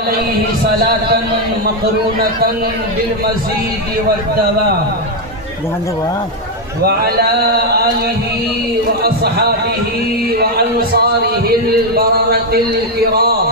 عليه صلاة مقرونة بالمزيد والدوام وعلى آله وأصحابه وأنصاره البررة الكرام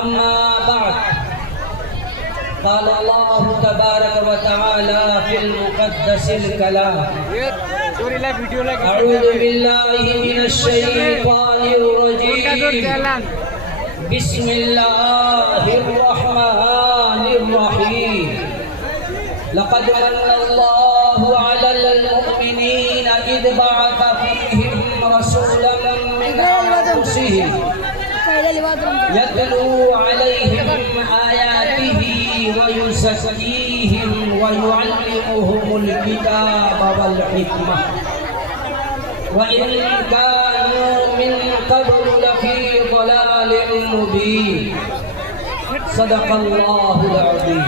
أما بعد قال الله تبارك وتعالى في المقدس الكلام أعوذ بالله من الشيطان الرجيم بسم الله الرحمن الرحيم لقد من الله على المؤمنين إذ بعث فيهم رسولا من أنفسهم يتلو عليهم آياته ويزكيهم ويعلمهم الكتاب والحكمة وإن كانوا من قبل لفي ضلال مبين صدق الله العظيم.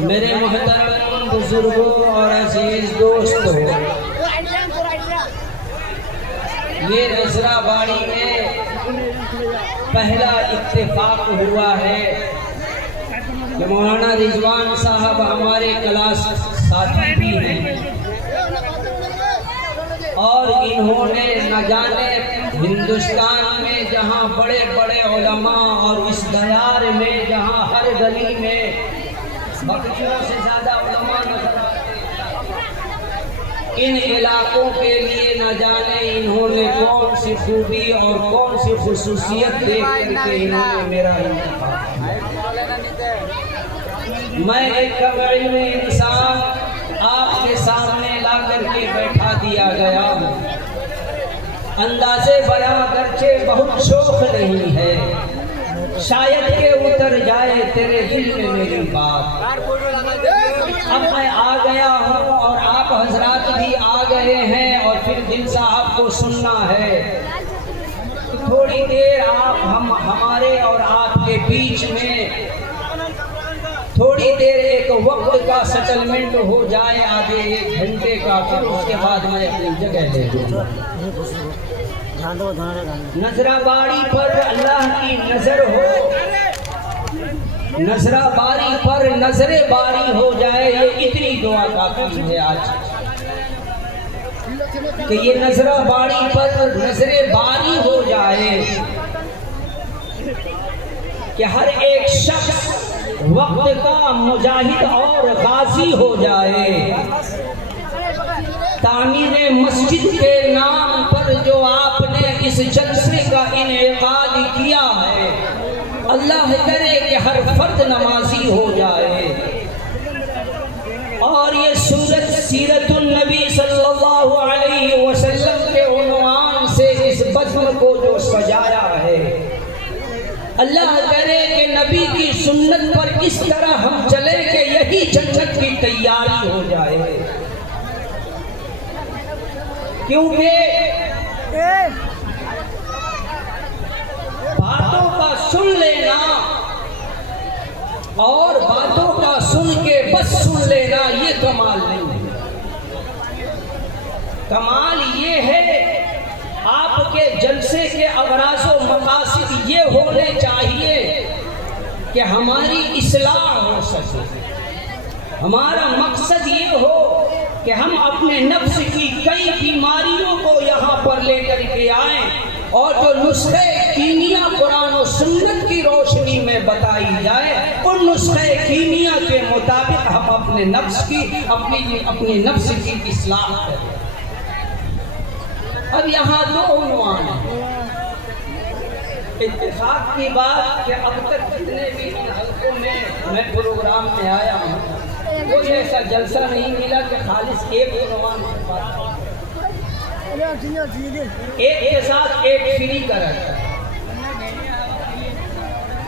میرے محترم بزرگوں اور عزیز دوستوں، یہ نظرہ باڑی میں پہلا اتفاق ہوا ہے کہ مولانا رضوان صاحب ہمارے کلاس ساتھی بھی ہیں اور انہوں نے نہ جانے ہندوستان میں جہاں بڑے بڑے علماء اور اس دیار میں جہاں ہر گلی میں بکریوں سے زیادہ علماء نظر آتے ہیں، ان علاقوں کے لیے نہ جانے انہوں نے کون سی خوبی اور کون سی خصوصیت دیکھ کر کے انہوں نے میرا انتخاب کیا۔ میں ایک کم علم انسان آپ کے سامنے لا کر کے بیٹھا دیا گیا ہوں، انداز بیاں گرچہ بہت شوق نہیں ہے، شاید کہ اتر جائے تیرے دل میں میری بات۔ اب میں آ گیا ہوں اور آپ حضرات بھی آ گئے ہیں اور پھر دل صاحب کو سننا ہے، تھوڑی دیر آپ ہمارے اور آپ کے بیچ میں تھوڑی دیر ایک وقت کا سیٹلمنٹ ہو جائے، آدھے ایک گھنٹے کا، پھر اس کے بعد میں اپنی جگہ لے لوں۔ نظرہ باڑی پر اللہ کی نظر ہو، نظرہ باری پر نظر باری ہو جائے، یہ اتنی دعا کافی ہے آج کہ یہ نظرہ باڑی پر نظر باری ہو جائے، کہ ہر ایک شخص وقت کا مجاہد اور غازی ہو جائے۔ تعمیر مسجد کے نام پر جو آپ نے اس جلسے کا انعقاد کیا ہے، اللہ کرے کہ ہر فرد نمازی ہو جائے، اور یہ سورت سیرت النبی صلی اللہ علیہ وسلم کے عنوان سے اس بزم کو جو سجایا ہے، اللہ کرے کہ نبی کی سنت پر اس طرح ہم چلے کہ یہی جنت کی تیاری ہو جائے، کیونکہ باتوں کا سن لینا اور باتوں کا سن کے بس سن لینا یہ کمال نہیں ہے۔ کمال یہ ہے آپ کے جلسے کے اغراض و مقاصد یہ ہونے چاہیے کہ ہماری اصلاح ہو سکے، ہمارا مقصد یہ ہو کہ ہم اپنے نفس کی کئی بیماریوں کو یہاں پر لے کر کے آئیں، اور جو نسخے کیمیا قرآن و سنت کی روشنی میں بتائی جائے، ان نسخے کیمیا کے مطابق ہم اپنے نفس کی اپنی نفس کی اصلاح کریں۔ اب یہاں دو عنوان ہیں۔ اتفاق کی بات کہ اب تک جتنے بھی ان حلقوں میں میں پروگرام میں آیا ہوں، کوئی ایسا جلسہ نہیں ملا کہ خالص ایک عنوان پر بات، ایک کے ساتھ ایک فری کرا۔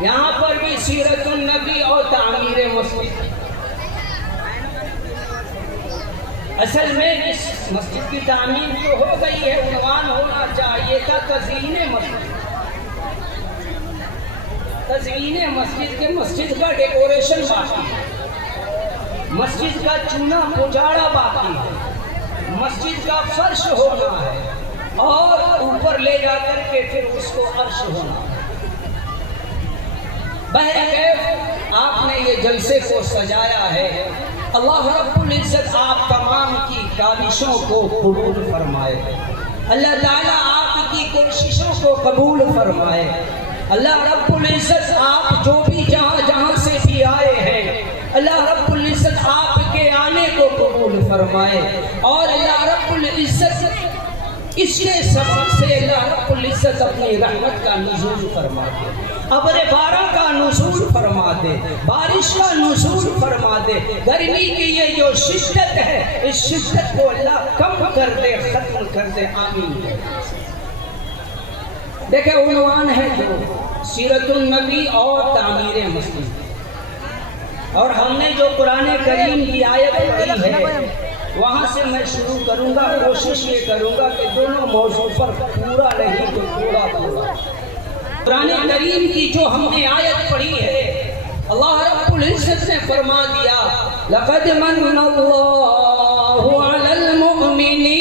یہاں پر بھی سیرت النبی اور تعمیر مسجد، اصل میں اس مسجد کی تعمیر جو ہو گئی ہے، عنوان ہونا چاہیے تھا تزئین مسجد۔ تزئین مسجد کے مسجد کا ڈیکوریشن باقی ہے، مسجد کا چونا پجاڑا باقی ہے، مسجد کا فرش ہونا ہے اور اوپر لے جا کر کے پھر اس کو عرش ہونا ہے۔ بہرکیف آپ نے یہ جلسے کو سجایا ہے، اللہ رب العزت آپ تمام کی کاوشوں کو قبول فرمائے، اللہ تعالیٰ آپ کی کوششوں کو قبول فرمائے، اللہ رب العزت آپ جو بھی جہاں جہاں سے بھی آئے ہیں اللہ رب العزت آپ کے آنے کو قبول فرمائے، اور اللہ رب العزت اس کے سبب سے اللہ رب العزت اپنی رحمت کا نزول فرما دے، ابر بارہ کا نزول فرما دے، بارش کا نزول فرما دے، گرمی کی یہ جو شدت ہے اس شدت کو اللہ کم کر دے، ختم کر دے، آمین۔ دیکھیں عنوان ہے جو سیرت النبی اور تعمیر مسجد، اور ہم نے جو قرآن کریم کی آیت پڑھی ہے وہاں سے میں شروع کروں گا، کوشش یہ کروں گا کہ دونوں موضوع پر پورا نہیں تو تھوڑا پورا۔ قرآن کریم کی جو ہم نے آیت پڑھی ہے اللہ رب العزت نے فرما دیا لَقَدْ مَنَّ اللَّهُ عَلَى الْمُؤْمِنِينَ۔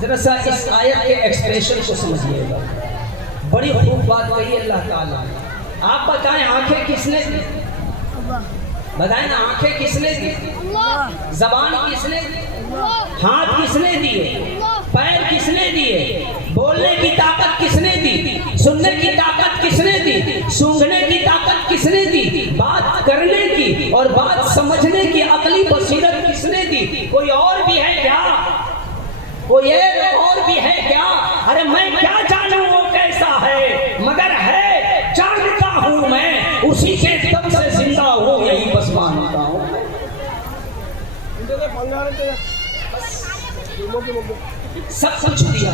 ذرا سا اس آیت کے ایکسپریشن کو سمجھئے گا، بڑی خوب بات کہی اللہ تعالیٰ نے۔ آپ بتائیں آنکھیں کس نے دی؟ بتائیں نا، آنکھیں کس نے دی؟ زبان کس نے دی؟ ہاتھ کس نے دیے؟ پیر کس نے دیے؟ بولنے کی طاقت کس نے دی؟ سننے کی طاقت کس نے دی؟ سونگھنے کی طاقت کس نے دی؟ بات کرنے کی اور بات سمجھنے کی عقلی بصیرت کس نے دی؟ کوئی اور بھی ہے کیا؟ کوئی اور بھی ہے کیا؟ ارے میں کیا جانوں وہ کیسا ہے، مگر ہے جانتا ہوں میں اسی کے دم سے زندہ ہوں، یہی بس مانتا ہوں۔ سب کچھ دیا،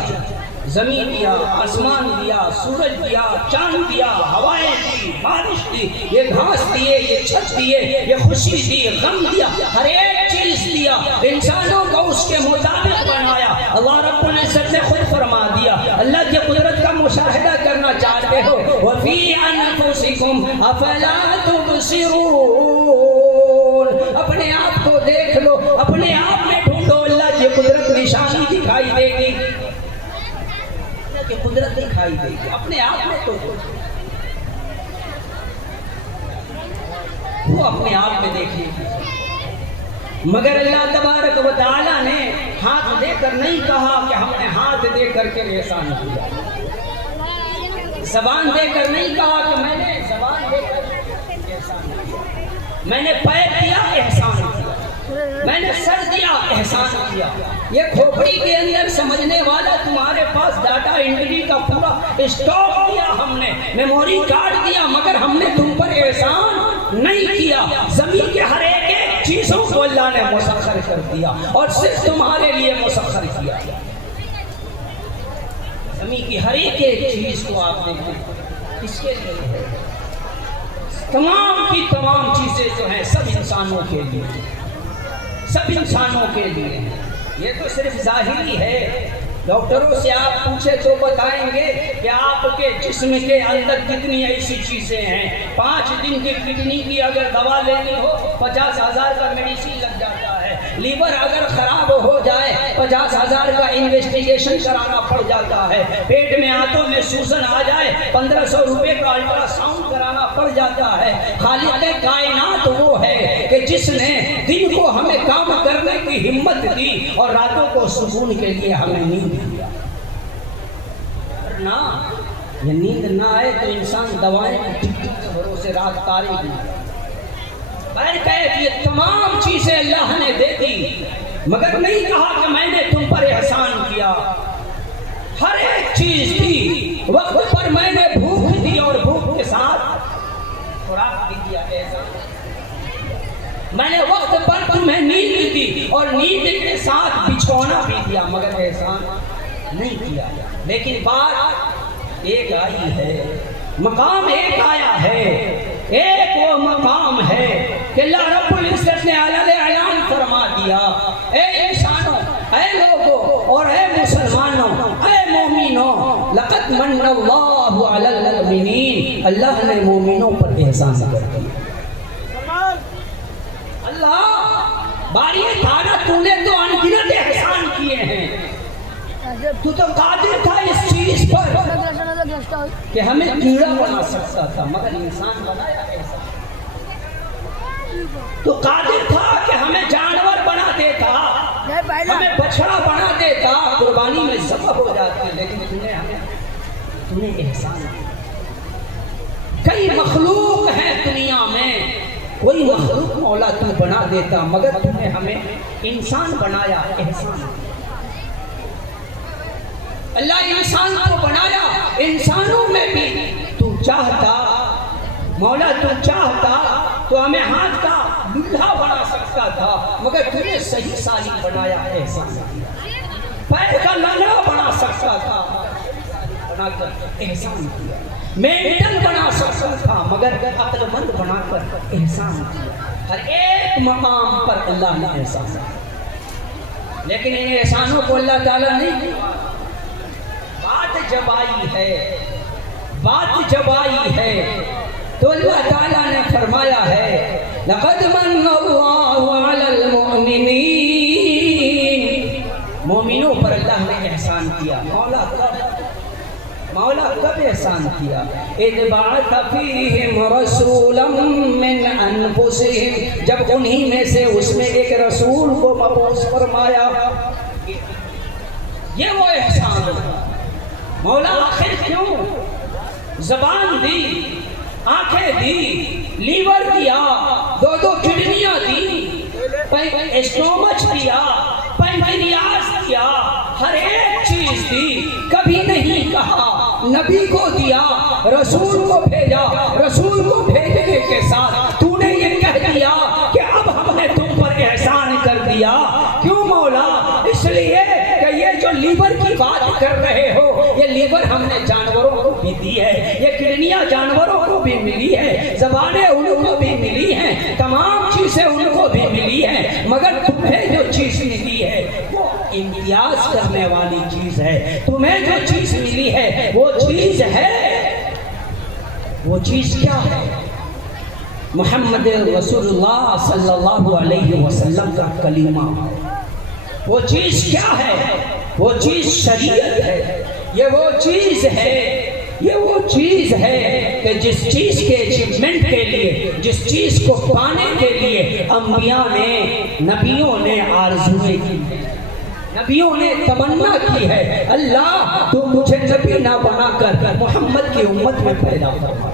زمین دیا، آسمان دیا، سورج دیا، چاند دیا، ہوائیں دی، بارش دی، یہ گھاس دیے، یہ چھت دیے، یہ خوشی دی، غم دیا، ہر ایک چیز دیا، انسانوں کو اس کے مطابق بنایا۔ اللہ رب العزت نے خود فرما دیا، اللہ کی قدرت کا مشاہدہ کرنا چاہتے ہو وَفِي أَنفُسِكُمْ أَفَلَا تُبْصِرُونَ، اپنے آپ کو دیکھ لو، اپنے آپ میں ڈھونڈو، اللہ کی قدرت نشانی دکھائی دے گی، اللہ کی قدرت دکھائی دے گی، اپنے آپ میں تو وہ اپنے آپ میں دیکھیے گی۔ مگر اللہ تبارک و تعالیٰ نے ہاتھ دے کر نہیں کہا کہ ہم نے ہاتھ دے کر کے احسان کیا، زبان دے کر نہیں کہا کہ میں نے زبان دے کر احسان کیا، میں نے پیر دیا احسان کیا، میں نے سر دیا احسان کیا۔ یہ کھوپڑی کے اندر سمجھنے والا تمہارے پاس ڈاٹا انٹری کا پورا اسٹاک دیا، ہم نے میموری کارڈ دیا، مگر ہم نے تم پر احسان نہیں کیا۔ زمین کے ہر ایک چیزوں کو اللہ نے مسخر کر دیا اور صرف تمہارے لیے مسخر کیا۔ زمین کی ہر ایک چیز کو آپ نے کس کے لیے ہے؟ تمام کی تمام چیزیں جو ہیں سب انسانوں کے لیے، سب انسانوں کے لیے۔ یہ تو صرف ظاہری ہے، ڈاکٹروں سے آپ پوچھے تو بتائیں گے کہ آپ کے جسم کے اندر کتنی ایسی چیزیں ہیں۔ 5 دن کی کڈنی کی اگر دوا لینی ہو 50,000 کا میڈیسن لگ جاتا ہے، لیور اگر خراب ہو جائے 50,000 کا انویسٹیگیشن کرانا پڑ جاتا ہے، پیٹ میں آنتوں میں سوزن آ جائے 1500 روپے کا الٹرا ساؤنڈ کرانا پڑ جاتا ہے۔ خالق کائنات وہ ہے کہ جس نے دن کو ہمیں کام کرنے کی ہمت دی اور راتوں کو سکون کے لیے ہمیں نیند دیا۔ ورنہ یہ نیند نہ آئے تو انسان دوائیں ٹک ٹک کے بھروسے رات تاری دی۔ بہرکیف یہ تمام چیزیں اللہ نے دے دی، مگر نہیں کہا کہ میں نے تم پر احسان کیا۔ ہر ایک چیز دی، وقت پر میں نے بھوک دی اور بھوک کے ساتھ خوراک بھی دیا احسان۔ میں نے وقت پر تمہیں نیند دی اور نیند کے ساتھ بچھونا بھی دیا، مگر احسان نہیں کیا۔ لیکن بات ایک آئی ہے، مقام ایک آیا ہے، ایک وہ مقام ہے کہ اللہ رب العزت نے اعلان فرما دیا، اے انسانوں، اے لوگوں اور اے مسلمانوں، اے مومنوں، لقد من اللہ علی المؤمنین، اللہ نے مومنوں پر احسان کر دیا۔ اللہ باری تعالیٰ تو نے تو انگنت احسان کیے ہیں. تو قادر تھا اس چیز پر کہ ہمیں کیڑا بنا سکتا تھا مگر انسان بنایا ایسا. تو قادر تھا کہ ہمیں جانور بنا دیتا, ہمیں بچڑا بنا دیتا, قربانی میں ذبح ہو جاتے, لیکن تم نے احسان کیا. کئی مخلوق ہیں دنیا میں, کوئی مخلوق مولا تو بنا دیتا مگر تم نے ہمیں انسان بنایا, احسان. اللہ انسان کو بنایا, انسانوں میں بھی تو چاہتا مولا, تو چاہتا تو ہمیں ہاتھ کا لولہا بنا سکتا تھا مگر تم نے صحیح سالم بنایا, احسان. پیر کا لانہ بنا سکتا تھا, بنا کر احسان کیا. مینٹل بنا سکتا تھا مگر عقل مند بنا کر احسان کیا. ہر ایک مقام پر اللہ نے احسان کیا, لیکن ان احسانوں کو اللہ تعالیٰ نہیں کیا. بات جب آئی ہے تو اللہ تعالیٰ نے فرمایا ہے لقد من اللہ علی المؤمنین, مومنوں پر اللہ نے احسان کیا. مولا کب احسان کیا؟ اذ بعث فیہم رسولا من انفسہم, جب انہی میں سے اس میں ایک رسول کو مبعوث فرمایا. یہ وہ احسان ہے. مولا آخر کیوں زبان دی, آنکھیں دی, لیور دیا, دو کڈنیاں دی, اسٹومچ دیا, پنکریاس دیا, ہر ایک چیز دی, کبھی نہیں کہا نبی کو دیا, رسول کو بھیجا, رسول کو بھیجنے کے ساتھ تو نے یہ کہہ دیا کہ اب ہم نے تم پر احسان کر دیا. کیوں مولا؟ اس لیے کہ یہ جو لیور کی بات کر رہے ہو, یہ لیور ہم نے جانوروں کو بھی دی ہے, یہ کڈنیاں جانوروں کو بھی ملی ہے, زبانیں ان کو بھی ملی ہیں, تمام چیزیں ان کو بھی ملی ہیں, مگر تمہیں جو چیز ملی ہے وہ امتیاز کرنے والی چیز ہے. تمہیں جو چیز ملی ہے وہ چیز ہے, وہ چیز کیا ہے؟ محمد رسول اللہ صلی اللہ علیہ وسلم کا کلمہ. وہ چیز کیا ہے؟ وہ چیز شریعت ہے. یہ وہ چیز ہے کہ جس چیز کے اچیومنٹ کے لیے, جس چیز کو پانے کے لیے انبیاء نے, نبیوں نے آرزویں کی, نبیوں نے تمنا کی ہے. اللہ تو مجھے نبی نہ بنا کر محمد کی امت میں پیدا فرما.